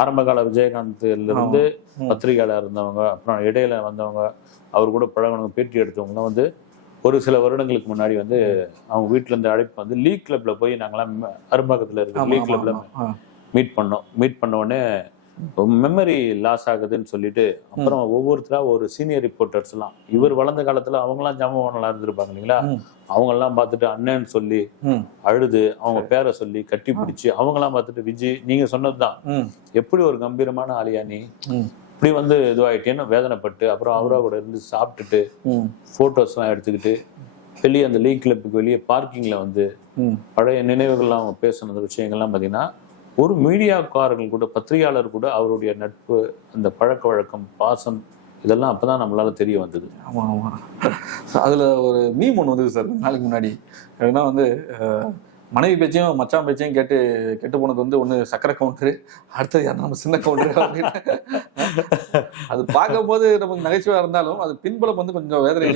ஆரம்ப கால விஜயகாந்த்ல இருந்து பத்திரிகையாளர் இருந்தவங்க, அப்புறம் இடையில வந்தவங்க, அவர் கூட பழகினவங்க, பேட்டி எடுத்தவங்கலாம் வந்து ஒரு சில வருடங்களுக்கு முன்னாடி வந்து அவங்க வீட்டுல இருந்து அழைப்பு வந்து லீக் கிளப்ல போய் நாங்களாம் அரும்பாக்கத்துல இருக்க லீக் கிளப்ல மீட் பண்ண உடனே மெமரி லாஸ் ஆகுதுன்னு சொல்லிட்டு அப்புறம் ஒவ்வொருத்தரா ஒரு சீனியர் ரிப்போர்ட்டர்ஸ் எல்லாம் இவர் வளர்ந்த காலத்துல அவங்கெல்லாம் ஜாமவானலா இருந்திருப்பாங்க இல்லைங்களா, அவங்க எல்லாம் பார்த்துட்டு அண்ணன்னு சொல்லி அழுது அவங்க பேரை சொல்லி கட்டி பிடிச்சி அவங்கெல்லாம் பார்த்துட்டு விஜய் நீங்க சொன்னதுதான் எப்படி ஒரு கம்பீரமான ஆளியா நீ இப்படி வந்து இதுவாயிட்டேன்னு வேதனைப்பட்டு அப்புறம் அவரா கூட இருந்து சாப்பிட்டுட்டு போட்டோஸ் எல்லாம் எடுத்துக்கிட்டு வெளியே அந்த லீக் கிளப்புக்கு வெளியே பார்க்கிங்ல வந்து பழைய நினைவுகள்லாம் அவங்க பேசுன விஷயங்கள்லாம் பாத்தீங்கன்னா ஒரு மீடியாக்காரர்கள் கூட பத்திரிகையாளர் கூட அவருடைய நட்பு, அந்த பழக்க வழக்கம், பாசம் இதெல்லாம் அப்பதான் நம்மளால தெரிய வந்தது. ஆமா ஆமா, அதுல ஒரு மீம் ஒன்று வந்தது சார் நாளைக்கு முன்னாடி. ஏன்னா வந்து மனைவி பேச்சையும் மச்சான் பேச்சையும் கெட்டு போனது வந்து ஒண்ணு சக்கரை கவுண்டரு, அடுத்தது யாரும் நம்ம சின்ன கவுண்டரு அப்படின்னு. அது பார்க்கும் போது நமக்கு நகைச்சுவையா இருந்தாலும் அது பின்புலம் வந்து கொஞ்சம் வேதனை,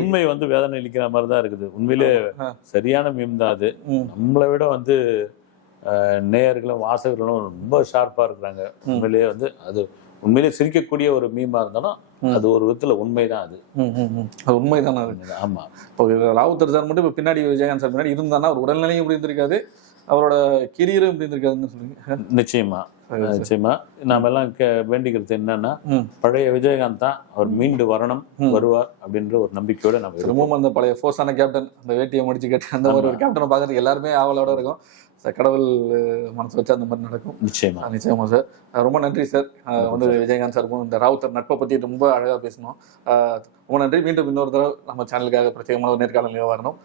உண்மை வந்து வேதனை அளிக்கிற மாதிரி தான் இருக்குது. உண்மையிலே சரியான மீம் தான் அது. நம்மளை விட வந்து நேயர்களும் வாசகர்களும் ரொம்ப ஷார்ப்பா இருக்கிறாங்க. உண்மையிலேயே வந்து அது உண்மையிலேயே சிரிக்கக்கூடிய ஒரு மீமா இருந்தாலும் அது ஒரு விதத்துல உண்மைதான். அது உண்மைதான் அது. ஆமா, இப்போ ராவுத்தர் சார் மட்டும் இப்ப பின்னாடி விஜயகாந்த் சார் பின்னாடி இருந்தானா அவர் உடல்நிலையும் இப்படி இருந்திருக்காது, அவரோட கெரியரும் இப்படி இருந்திருக்காதுன்னு சொல்லுங்க. நிச்சயமா நாம எல்லாம் வேண்டிக்கிறது என்னன்னா பழைய விஜயகாந்த் தான் அவர் மீண்டு வருவார் அப்படின்ற ஒரு நம்பிக்கையோட நம்ம திரும்பவும் அந்த பழைய ஃபோர்ஸான கேப்டன் அந்த வேட்டியை முடிச்சு கட்டி அந்த மாதிரி ஒரு கேப்டனை பாக்குறதுக்கு எல்லாருமே ஆவலோட இருக்கும். கடவுள் மனசு வச்சு அந்த மாதிரி நடக்கும். நிச்சயமா சார். ரொம்ப நன்றி சார். வந்து விஜயகாந்த் சார் இந்த ராவுத்தர் நட்பை பத்தி ரொம்ப அழகா பேசணும். ரொம்ப நன்றி. மீண்டும் இன்னொரு தடவை நம்ம சேனலுக்காக பிரத்யேகமான நேர்காணல் வரணும்.